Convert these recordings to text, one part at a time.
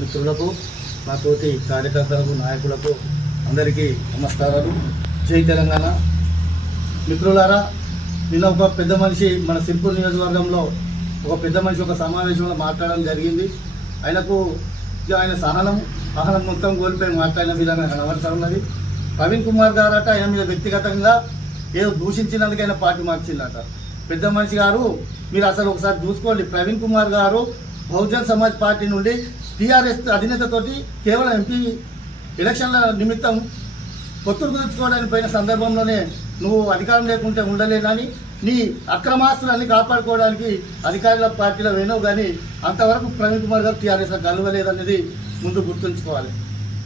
మిత్రులకు మా తోటి కార్యకర్తలకు నాయకులకు అందరికీ నమస్కారాలు. జై తెలంగాణ. మిత్రులారా, నిన్న ఒక పెద్ద మనిషి మన సిర్పూర్ నియోజకవర్గంలో ఒక పెద్ద మనిషి ఒక సమావేశంలో మాట్లాడడం జరిగింది. ఆయన సహనం మొత్తం కోల్పోయి మాట్లాడిన విధానం కనబడుతున్నది. ప్రవీణ్ కుమార్ గారు అట ఆయన మీద వ్యక్తిగతంగా ఏదో దూషించినందుకైనా పార్టీ మార్చిందట. పెద్ద మనిషి గారు, మీరు అసలు ఒకసారి చూసుకోండి. ప్రవీణ్ కుమార్ గారు బహుజన్ సమాజ్ పార్టీ నుండి టీఆర్ఎస్ అధినేతతోటి కేవలం ఎంపీ ఎలక్షన్ల నిమిత్తం పొత్తులు కుదుర్చుకోవడానికి పోయిన సందర్భంలోనే నువ్వు అధికారం లేకుంటే ఉండలేనని, నీ అక్రమాస్తులన్నీ కాపాడుకోవడానికి అధికారుల పార్టీలో వేణవు, కానీ అంతవరకు ప్రవీణ్ కుమార్ గారు టీఆర్ఎస్ కలవలేదనేది ముందు గుర్తుంచుకోవాలి.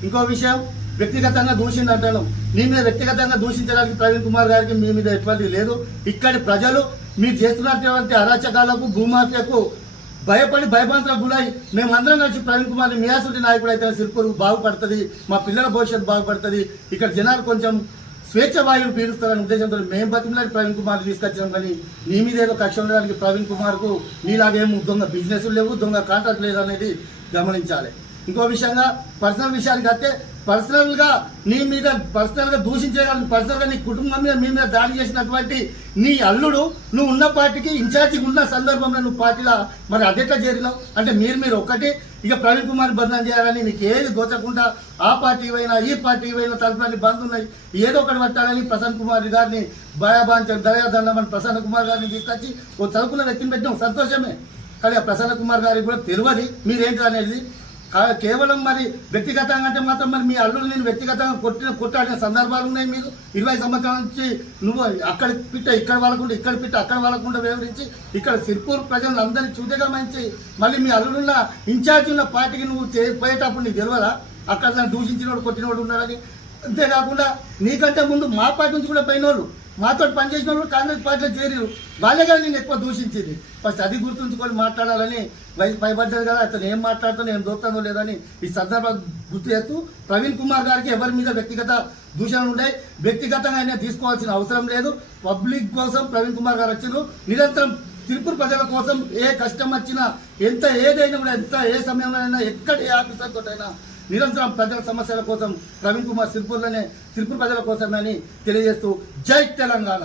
ఇంకో విషయం, వ్యక్తిగతంగా దూషిందంటాను. నీ మీద వ్యక్తిగతంగా దూషించడానికి ప్రవీణ్ కుమార్ గారికి మీ మీద ఎటువంటి లేదు. ఇక్కడి ప్రజలు మీరు చేస్తున్నటువంటి అరాచకాలకు, భూమాఫియాకు భయపడి భయభ్రాంతులకు గురై మేమందరం కలిసి ప్రవీణ్ కుమార్ని మియాసుడి నాయకుడు అయితే సిర్పూర్ బాగుపడుతుంది, మా పిల్లల భవిష్యత్తు బాగుపడుతుంది, ఇక్కడ జనాలు కొంచెం స్వేచ్ఛ వాయువులు పీలుస్తారనే ఉద్దేశంతో మేము బతిమలాడి ప్రవీణ్ కుమార్ని తీసుకొచ్చాం. కానీ నీ మీద ఏదో కక్ష ఉండడానికి ప్రవీణ్ కుమార్కు నీలాగేమో దొంగ బిజినెస్లు లేవు, దొంగ కాంట్రాక్ట్ లేదు అనేది గమనించాలి. ఇంకో విషయంగా పర్సనల్ విషయానికి వస్తే, పర్సనల్గా నీ మీద పర్సనల్గా దూషించగలను, పర్సనల్గా నీ కుటుంబం మీద మీ మీద దాడి చేసినటువంటి నీ అల్లుడు నువ్వు ఉన్న పార్టీకి ఇన్ఛార్జిగా ఉన్న సందర్భంలో నువ్వు పార్టీలో మరి అదెట్లా చేరినావు అంటే మీరు ఒకటి ఇక ప్రవీణ్ కుమార్ బంధం చేయాలని నీకు ఏది దోచకుండా ఆ పార్టీ అయినా ఈ పార్టీ అయినా తలుపులన్నీ బంద్ ఉన్నాయి, ఏదో ఒకటి పట్టాలని ప్రసన్న కుమార్ గారిని దయాదండమని ప్రసన్న కుమార్ గారిని తీసుకొచ్చి ఓ చదువుకున్న వ్యక్తిని పెట్టినాం, సంతోషమే. కానీ ఆ ప్రసన్న కుమార్ గారికి కూడా తెలియదు మీరేంటి అనేది. కేవలం మరి వ్యక్తిగతంగా అంటే మాత్రం మరి మీ అల్లుడు నేను వ్యక్తిగతంగా కొట్టాడిన సందర్భాలు ఉన్నాయి. మీరు 20 సంవత్సరాల నుంచి నువ్వు అక్కడ పిట్ట ఇక్కడ వాళ్ళకుండా, ఇక్కడ పిట్ట అక్కడ వాళ్ళకుండా వివరించి ఇక్కడ సిర్పూర్ ప్రజలను అందరినీ చూసేగా మంచి మళ్ళీ మీ అల్లుడున్న ఇన్ఛార్జ్ ఉన్న పార్టీకి నువ్వు పోయేటప్పుడు నీకు తెలియదా అక్కడ నన్ను దూషించినోడు కొట్టినోడు ఉన్నాడని. అంతేకాకుండా నీకంటే ముందు మా పార్టీ నుంచి కూడా పోయినోళ్ళు, మాతో పనిచేసిన వాళ్ళు కాంగ్రెస్ పార్టీలో చేరారు, వాళ్ళే కదా నేను ఎక్కువ దూషించింది. ఫస్ట్ అది గుర్తుంచుకొని మాట్లాడాలని వయసు పైబడ్డది కదా, అతను ఏం మాట్లాడుతానో ఏం దోస్తానో లేదని ఈ సందర్భాలు గుర్తు చేస్తూ ప్రవీణ్ కుమార్ గారికి ఎవరి మీద వ్యక్తిగత దూషణలు ఉన్నాయి, వ్యక్తిగతంగా అయినా తీసుకోవాల్సిన అవసరం లేదు. పబ్లిక్ కోసం ప్రవీణ్ కుమార్ గారు వచ్చారు. నిరంతరం తిరుపూర్ ప్రజల కోసం ఏ కష్టం వచ్చినా, ఏదైనా కూడా ఏ సమయంలోనైనా ఎక్కడ ఏ ఆఫీసర్ తోటైనా నిరంతరం ప్రజల సమస్యల కోసం ప్రవీణ్ కుమార్ సిర్పూర్ ప్రజల కోసమని తెలియజేస్తూ జై తెలంగాణ.